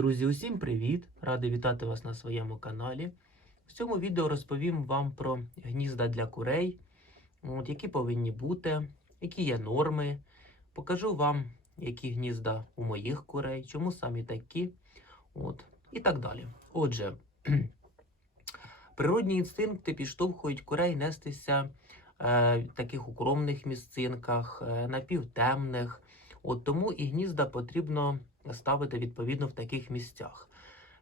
Друзі, усім привіт! Радий вітати вас на своєму каналі. В цьому відео розповім вам про гнізда для курей, от, які повинні бути, які є норми. Покажу вам, які гнізда у моїх курей, чому самі такі, от, і так далі. Отже, природні інстинкти підштовхують курей нестися е, таких укромних місцинках, е, напівтемних. От тому і гнізда потрібно ставити відповідно в таких місцях.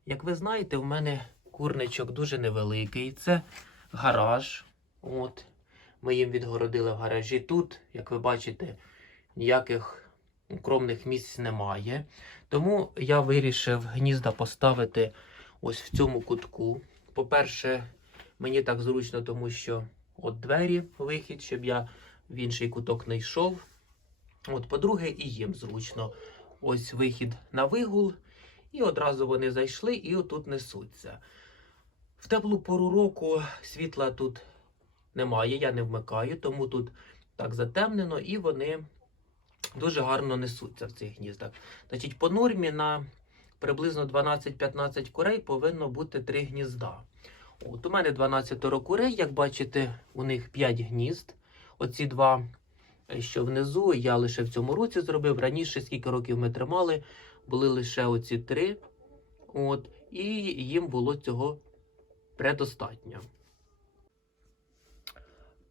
Як ви знаєте, в мене курничок дуже невеликий. Це гараж. От. Ми їм відгородили в гаражі. Тут, як ви бачите, ніяких укромних місць немає. Тому я вирішив гнізда поставити ось в цьому кутку. По-перше, мені так зручно, тому що от двері, вихід, щоб я в інший куток не йшов. От, по-друге, і їм зручно. Ось вихід на вигул, і одразу вони зайшли і отут несуться. В теплу пору року світла тут немає, я не вмикаю, тому тут так затемнено, і вони дуже гарно несуться в цих гніздах. Значить, по нормі на приблизно 12-15 курей повинно бути 3 гнізда. От у мене 12 курей, як бачите, у них 5 гнізд. Оці два що внизу я лише в цьому році зробив. Раніше, скільки років ми тримали, були лише оці три. От, і їм було цього предостатньо.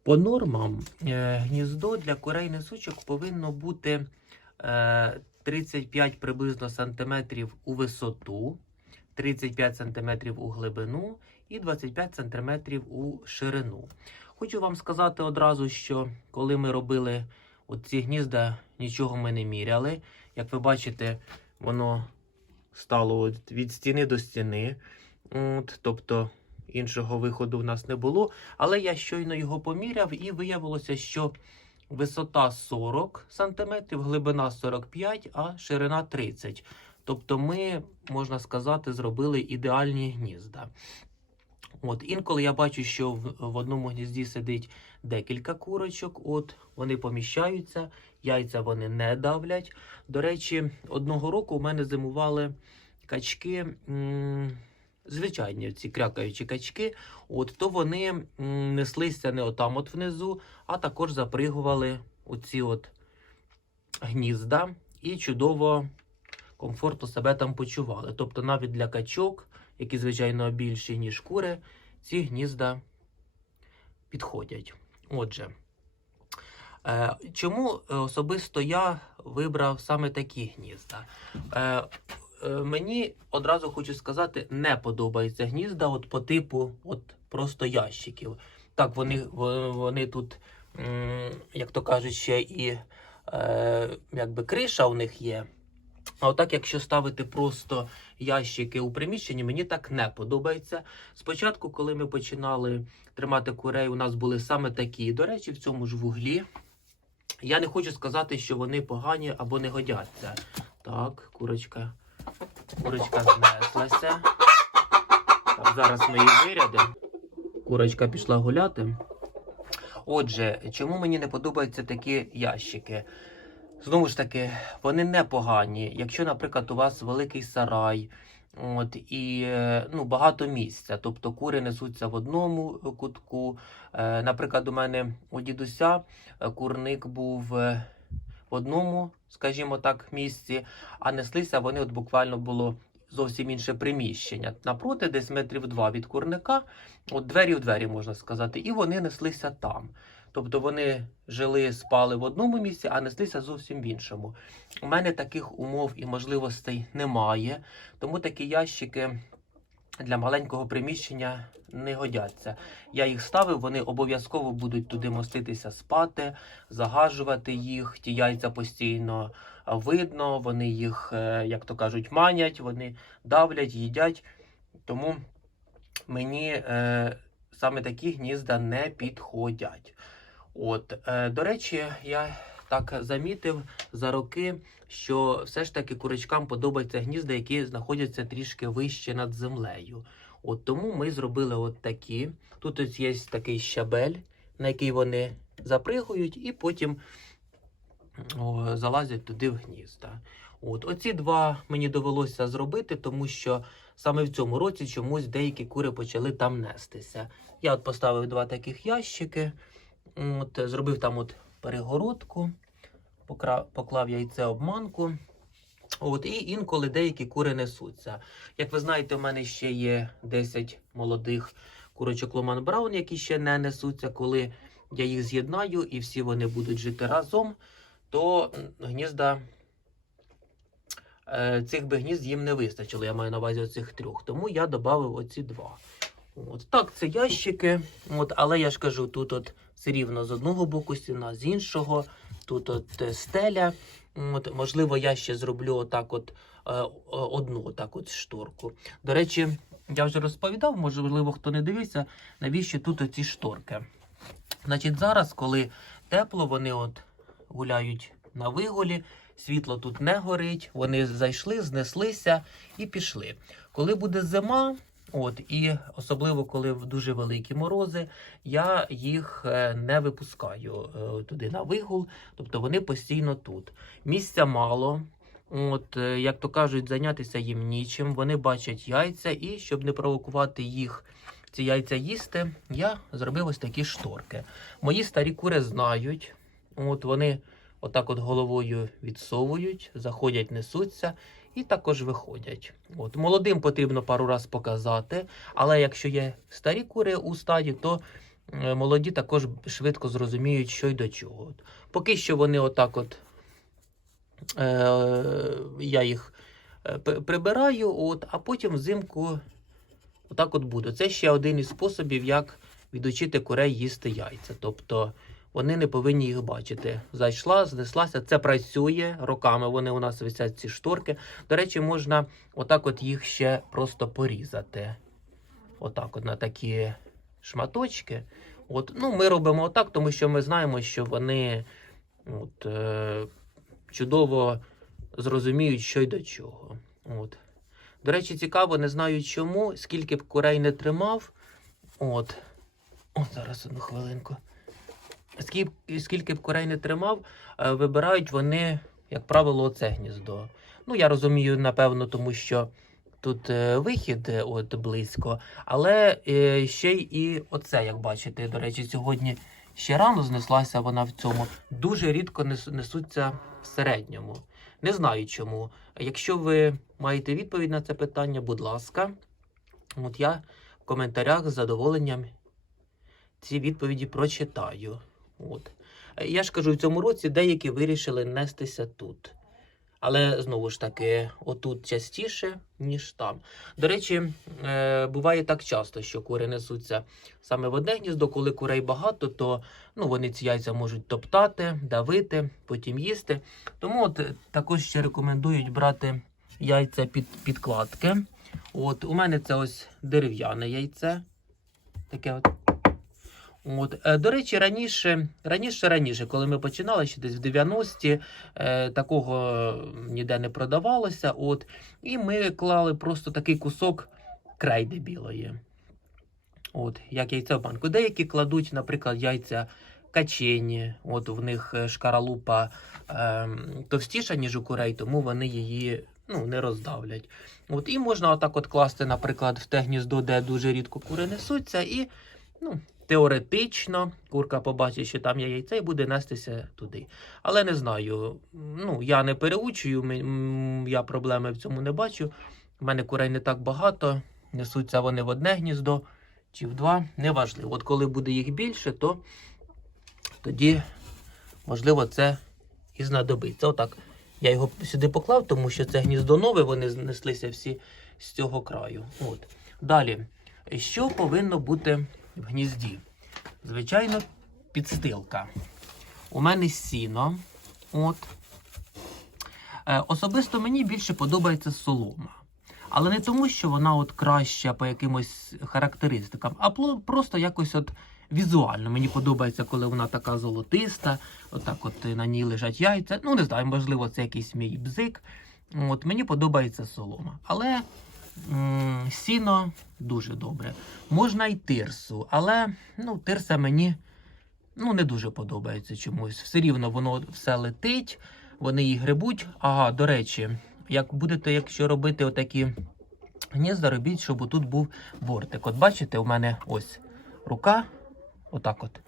По нормам е, гніздо для курей несучок повинно бути е, 35 приблизно сантиметрів у висоту, 35 сантиметрів у глибину і 25 сантиметрів у ширину. Хочу вам сказати одразу, що коли ми робили ці гнізда, нічого ми не міряли. Як ви бачите, воно стало від стіни до стіни. От, Тобто іншого виходу в нас не було. Але я щойно його поміряв і виявилося, що висота 40 см, глибина 45 а ширина 30 Тобто ми, можна сказати, зробили ідеальні гнізда. От, Інколи я бачу, що в, в одному гнізді сидить декілька курочок, от вони поміщаються, яйця вони не давлять. До речі, одного року у мене зимували качки, м звичайні ці крякаючі качки, от, то вони м неслися не отам от внизу, а також запригували оці от гнізда і чудово, комфортно себе там почували. Тобто навіть для качок які, звичайно, більші, ніж кури, ці гнізда підходять. Отже, е, чому особисто я вибрав саме такі гнізда? Е, е, мені одразу хочу сказати, не подобається гнізда от по типу от просто ящиків. Так, вони вони тут, як то кажуть, ще і якби криша у них є. А отак, якщо ставити просто ящики у приміщенні, мені так не подобається. Спочатку, коли ми починали тримати курей, у нас були саме такі. До речі, в цьому ж вуглі. Я не хочу сказати, що вони погані або не годяться. Так, курочка. Курочка знеслася. Так, Зараз ми її вирядимо. Курочка пішла гуляти. Отже, чому мені не подобаються такі ящики? Знову ж таки, вони непогані. Якщо, наприклад, у вас великий сарай, от, і е, ну, багато місця, тобто кури несуться в одному кутку. Е, наприклад, у мене у дідуся е, курник був в одному, скажімо так, місці, а неслися вони от буквально було. Зовсім інше приміщення. Напроти, десь метрів два від курника, от двері в двері можна сказати, і вони неслися там. Тобто вони жили, спали в одному місці, а неслися зовсім в іншому. У мене таких умов і можливостей немає, тому такі ящики для маленького приміщення не годяться. Я їх ставив, вони обов'язково будуть туди моститися спати, загажувати їх. Ті яйця постійно видно, вони їх, е, як то кажуть, манять, вони давлять, їдять. Тому мені е, саме такі гнізда не підходять. От, е, До речі, я так замітив за роки, що все ж таки курочкам подобаються гнізда, які знаходяться трішки вище над землею. От Тому ми зробили от такі. Тут ось є такий щабель, на який вони запригують, і потім о, залазять туди в гнізда. От оці два мені довелося зробити, тому що саме в цьому році чомусь деякі кури почали там нестися. Я от поставив два таких ящики, от, зробив там от перегородку, поклав яйце обманку. От, і інколи деякі кури несуться. Як ви знаєте, у мене ще є 10 молодих курочок Ломан Браун, які ще не несуться. Коли я їх з'єднаю і всі вони будуть жити разом, то гнізда е, цих би гнізд їм не вистачило. Я маю на увазі оцих трьох. Тому я додав оці два. От так, це ящики. От, але я ж кажу, тут от все рівно з одного боку стіна, з іншого. Тут от е, стеля. От, можливо, я ще зроблю отак от е, одну отак от шторку. До речі, я вже розповідав, можливо, хто не дивився, навіщо тут оці шторки. Значить, зараз, коли тепло, вони от гуляють на виголі, світло тут не горить, вони зайшли, знеслися і пішли. Коли буде зима, от, і особливо коли в дуже великі морози, я їх е, не випускаю е, туди на вигул, тобто вони постійно тут. Місця мало. От, е, як то кажуть, зайнятися їм нічим. Вони бачать яйця, і щоб не провокувати їх ці яйця їсти, я зробив ось такі шторки. Мої старі кури знають. От вони отак от головою відсовують, заходять, несуться і також виходять. От молодим потрібно пару раз показати, але якщо є старі кури у стаді, то е, молоді також швидко зрозуміють, що й до чого. От. Поки що вони отак от е, я їх е, прибираю, от, а потім взимку отак от буду. Це ще один із способів, як відучити курей їсти яйця. Тобто вони не повинні їх бачити. Зайшла, знеслася, це працює роками. Вони у нас висять ці шторки. До речі, можна отак от їх ще просто порізати. Отак, от на такі шматочки. От, ну, ми робимо отак, тому що ми знаємо, що вони от, е, чудово зрозуміють, що й до чого. От. До речі, цікаво, не знаю чому, скільки б курей не тримав. От. От зараз одну хвилинку. Скільки, б курей не тримав, е, вибирають вони, як правило, оце гніздо. Ну, я розумію, напевно, тому що тут е, вихід е, от близько, але ще й і оце, як бачите, до речі, сьогодні ще рано знеслася вона в цьому. Дуже рідко несуться в середньому. Не знаю чому. Якщо ви маєте відповідь на це питання, будь ласка, от я в коментарях з задоволенням ці відповіді прочитаю. От. Я ж кажу, в цьому році деякі вирішили нестися тут. Але знову ж таки, отут частіше, ніж там. До речі, е, буває так часто, що кури несуться саме в одне гніздо. Коли курей багато, то ну, вони ці яйця можуть топтати, давити, потім їсти. Тому от також ще рекомендують брати яйця під підкладки. От, у мене це ось дерев'яне яйце. Таке от. От, е, до речі, раніше, раніше, раніше, коли ми починали, ще десь в 90-ті, е, такого ніде не продавалося. От, і ми клали просто такий кусок крейди білої. От, як яйце в банку. Деякі кладуть, наприклад, яйця качені, от в них е, шкаралупа е, товстіша, ніж у курей, тому вони її ну, не роздавлять. От, і можна отак от класти, наприклад, в те гніздо, де дуже рідко кури несуться, і ну, теоретично курка побачить, що там є яйце, і буде нестися туди. Але не знаю. Ну, я не переучую, я проблеми в цьому не бачу. У мене курей не так багато, несуться вони в одне гніздо чи в два, неважливо. От коли буде їх більше, то тоді, можливо, це і знадобиться. Отак. Я його сюди поклав, тому що це гніздо нове, вони знеслися всі з цього краю. От. Далі, що повинно бути в гнізді? Звичайно, підстилка. У мене сіно. От. Е, особисто мені більше подобається солома. Але не тому, що вона от краща по якимось характеристикам, а просто якось от візуально. Мені подобається, коли вона така золотиста, отак от на ній лежать яйця. Ну, не знаю, можливо, це якийсь мій бзик. От, мені подобається солома. Але сіно дуже добре. Можна й тирсу, але ну, тирса мені ну, не дуже подобається чомусь. Все рівно воно все летить, вони її грибуть. Ага, до речі, як будете, якщо робити отакі гнізда, робіть, щоб отут був бортик. От бачите, у мене ось рука, отак от.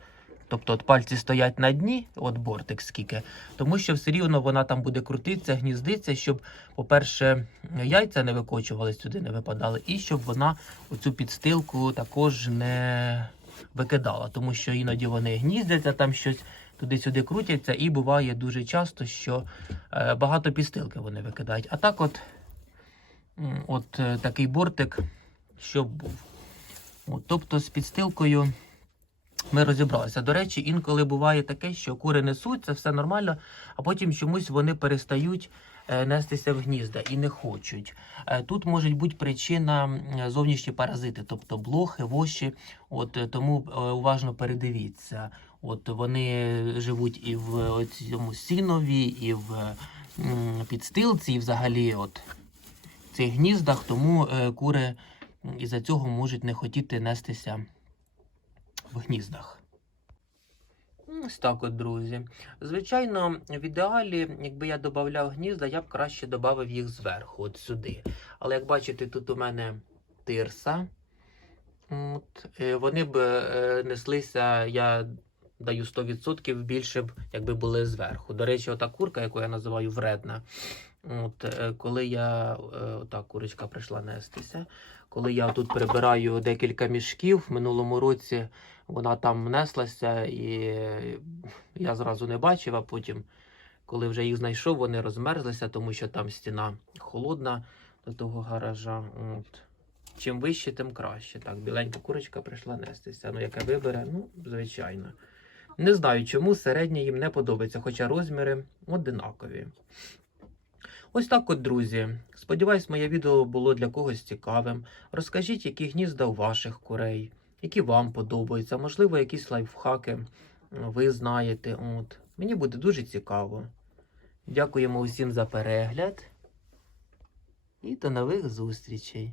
Тобто от пальці стоять на дні, от бортик скільки, тому що все рівно вона там буде крутитися, гніздитися, щоб, по-перше, яйця не викочувались сюди, не випадали, і щоб вона оцю підстилку також не викидала, тому що іноді вони гніздяться, там щось туди-сюди крутяться, і буває дуже часто, що е, багато підстилки вони викидають. А так, от, от е, такий бортик, щоб був. От, тобто з підстилкою ми розібралися. До речі, інколи буває таке, що кури несуться, все нормально, а потім чомусь вони перестають е, нестися в гнізда і не хочуть. Е, Тут може бути причина зовнішні паразити, тобто блохи, воші. От е, тому уважно передивіться. От вони живуть і в цьому сінові, і в підстилці, і взагалі от в цих гніздах, тому кури із-за цього можуть не хотіти нестися в гніздах. Ось так от, друзі. Звичайно, в ідеалі, якби я додавав гнізда, я б краще додав їх зверху, от сюди. Але як бачите, тут у мене тирса. От, е, вони б е, неслися, я даю 100% більше б, якби були зверху. До речі, ота курка, яку я називаю вредна. От, е, коли я, ота курочка прийшла нестися, коли я тут прибираю декілька мішків в минулому році, вона там внеслася, і я зразу не бачив, а потім, коли вже їх знайшов, вони розмерзлися, тому що там стіна холодна до того гаража. От. Чим вище, тим краще. Так, біленька курочка прийшла нестися. Ну, яке вибере, ну, звичайно. Не знаю, чому середня їм не подобається, хоча розміри одинакові. Ось так от, друзі. Сподіваюсь, моє відео було для когось цікавим. Розкажіть, які гнізда у ваших курей, які вам подобаються, можливо, якісь лайфхаки ви знаєте. От. Мені буде дуже цікаво. Дякуємо усім за перегляд і до нових зустрічей.